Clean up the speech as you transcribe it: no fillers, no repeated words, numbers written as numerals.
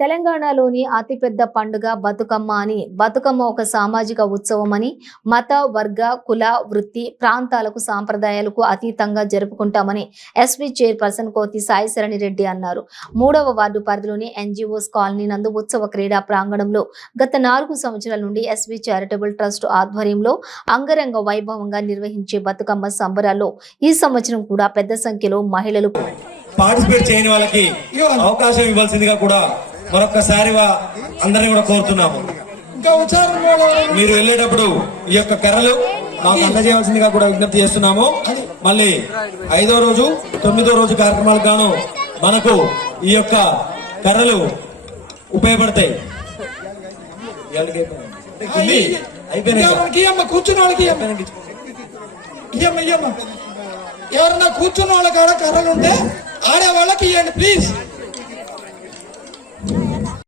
తెలంగాణలోని అతిపెద్ద పండుగ బతుకమ్మ అని, బతుకమ్మ ఒక సామాజిక ఉత్సవం అని, మత, వర్గ, కుల, వృత్తి, ప్రాంతాలకు, సాంప్రదాయాలకు అతీతంగా జరుపుకుంటామని ఎస్వి చైర్పర్సన్ కోతి సాయిశరణి రెడ్డి అన్నారు. 3వ వార్డు పరిధిలోని ఎన్జీఓస్ కాలనీ నందు ఉత్సవ క్రీడా ప్రాంగణంలో గత 4 సంవత్సరాల నుండి ఎస్వి చారిటబుల్ ట్రస్ట్ ఆధ్వర్యంలో అంగరంగ వైభవంగా నిర్వహించే బతుకమ్మ సంబరాల్లో ఈ సంవత్సరం కూడా పెద్ద సంఖ్యలో మహిళలు పార్టిసిపేట్ చేయని వాళ్ళకి అవకాశం ఇవ్వాల్సిందిగా కూడా మరొకసారి అందరినీ కూడా కోరుతున్నాము. మీరు వెళ్ళేటప్పుడు ఈ యొక్క కర్రలు మాకు అందజేయవలసిందిగా కూడా విజ్ఞప్తి చేస్తున్నాము. మళ్ళీ 5వ రోజు 9వ రోజు కార్యక్రమాలకు గాను మనకు ఈ యొక్క కర్రలు ఉపయోగపడతాయి. కూర్చున్న వాళ్ళకి ఎవరన్నా కూర్చున్న వాళ్ళ కాడ కర్రలు ఉంటే ఆడే వాళ్ళకి ఇవ్వండి ప్లీజ్.